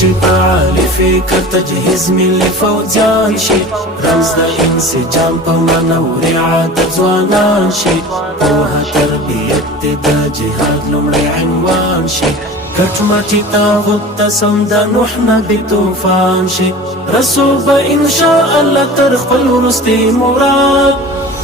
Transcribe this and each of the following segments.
چې فعال فکر تجهیز ملي فوجان شي رمز د انسجام په منورې عادت ځوانان شي پوهه تربیت د جهاد لومړی عنوان شي کټ مټي تاغوت ته سم د نوح نبي طوفان شي رسول به ان شاء الله تر خپل وروستي مراد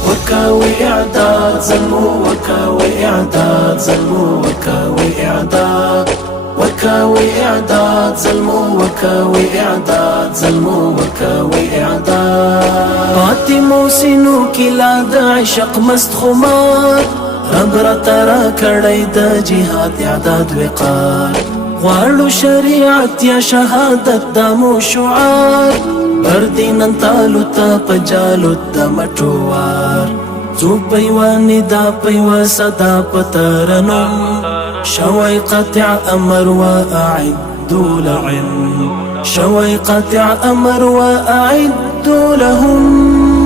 وکاوي اعداد ظلمو وکاوي اعداد ظلمو وکاوي اعداد وكاوي اعداد ظلمو وكاوي اعداد ظلمو وكاوي اعداد فاطمو سينو كلا د عشق مست خمار رب را ترا کړی د جهاد اعداد وقار غواړو شریعت یا شهادت دمو شعار بردینن تالو تا پجالو د مټوار څو پیوانی دا پیوا صدا پترنم شوي قطع امر واعدوا لعن شوي قطع امر واعدوا لهم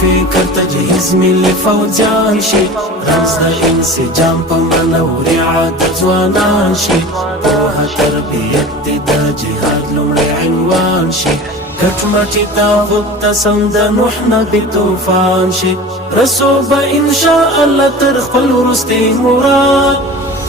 فکر تجهیز ملي فوجان شي رمز د انسجام په منورې عادت ځوانان شي پوهه تربیت د جهاد لومړی عنوان شي کټ مټي تاغوت ته سم د نوح نبي طوفان شي رسول به ان شاء الله تر خپل وروستي مراد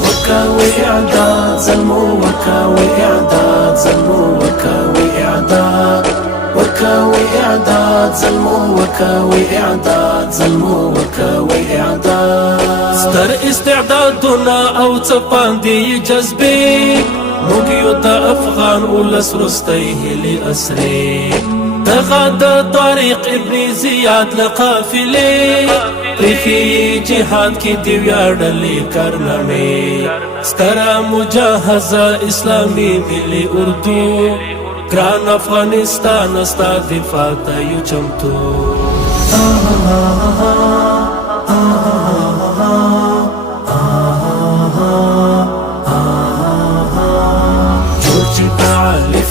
وکاوي اعداد ظلمو وکاوي اعداد ظلمو وکاوي اعداد وكاوي اعداد ظلمو وكاوي اعداد ظلمو وكاوي اعداد ستر استعدادنا او څپاندې جذبې موږ یو د افغان ولس رستۍ هلي اسرې دغه د طارق ابن زیاد لقافلې پرېښې جهاد کې د ویاړلې کارنامې ستره مجاهزه اسلامي ملي اردو ګران افغانستان ستا دفاع ته یو چمتو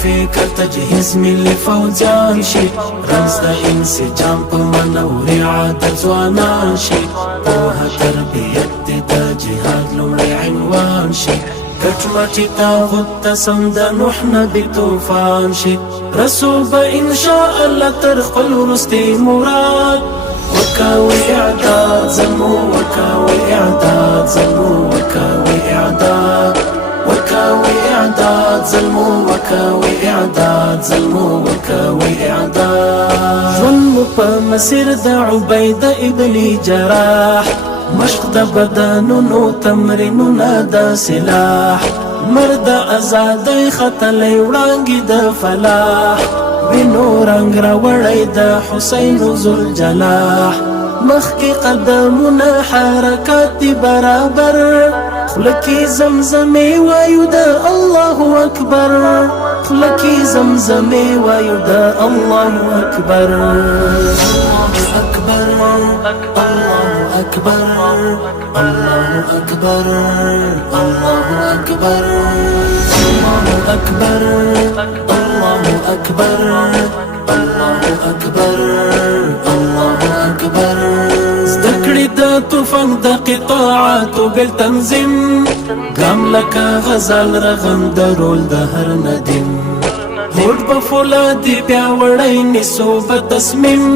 فکر تجهیز ملي فوجان شي رمز د انسجام په منورې عادت ځوانان شي پوهه تربیت د جهاد لومړی عنوان شي کټ مټي تاغوت ته سم د نوح نبي طوفان شي رسول به ان شاء الله تر خپل وروستي مراد وکاوي اعداد ظلمو وکاوي اعداد ظلمو وکاوي اعداد وكاوي اعداد ظلمو وكاوي اعداد ظلمو وكاوي اعداد ژوند په مسیر د عبید ابن جراح مشق د بدنونو تمرینونه د سلاح مرد ازادۍ ختلی وړانګې د فلاح وینو رنګ راوړی د حسین ذوالجلاح مخکې قدمونه حرکات برابر خلکی زمزمې وایو د الله اکبر خلکی زمزمې وایو د الله اکبر الله اکبر الله اکبر الله اکبر الله اکبر الله اکبر الله اکبر الله اکبر الله اکبر ذکر د طوفان د قطاعات بل تنظیم ګام لکه غزل رغم د رول د هر ندیم هوډ په فولادي پیاوړی نیسو په تصمیم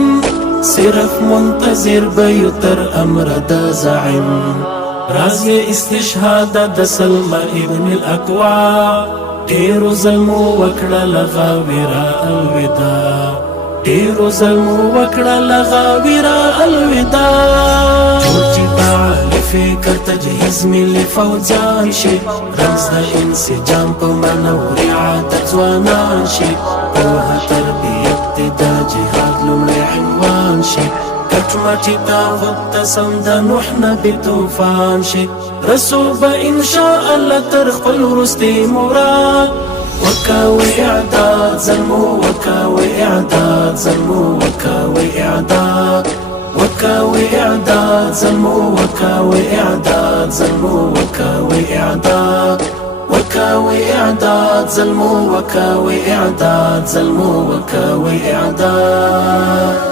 صرف منتظر به یو تر امر د زعیم راز استشهاد د سلمى ابن الاکوا ډیرو ظلمو وکړه لغاویرا الوداع ډیرو ظلمو وکړه لغاویرا الوداع فکر تجهیز ملي فوجان شي رمز د انسجام په منورې عادت ځوانان شي پوهه تربیت د جهاد لومړی عنوان شي کټ مټي تاغوت ته سم د نوح نبي طوفان شي رسول به ان شاء الله تر خپل وروستي مراد وكاوي اعداد ظلمو وكاوي اعداد ظلمو وكاوي اعداد وكاوي اعداد ظلمو وكاوي اعداد ظلمو وكاوي اعداد وكاوي اعداد ظلمو وكاوي اعداد ظلمو وكاوي اعداد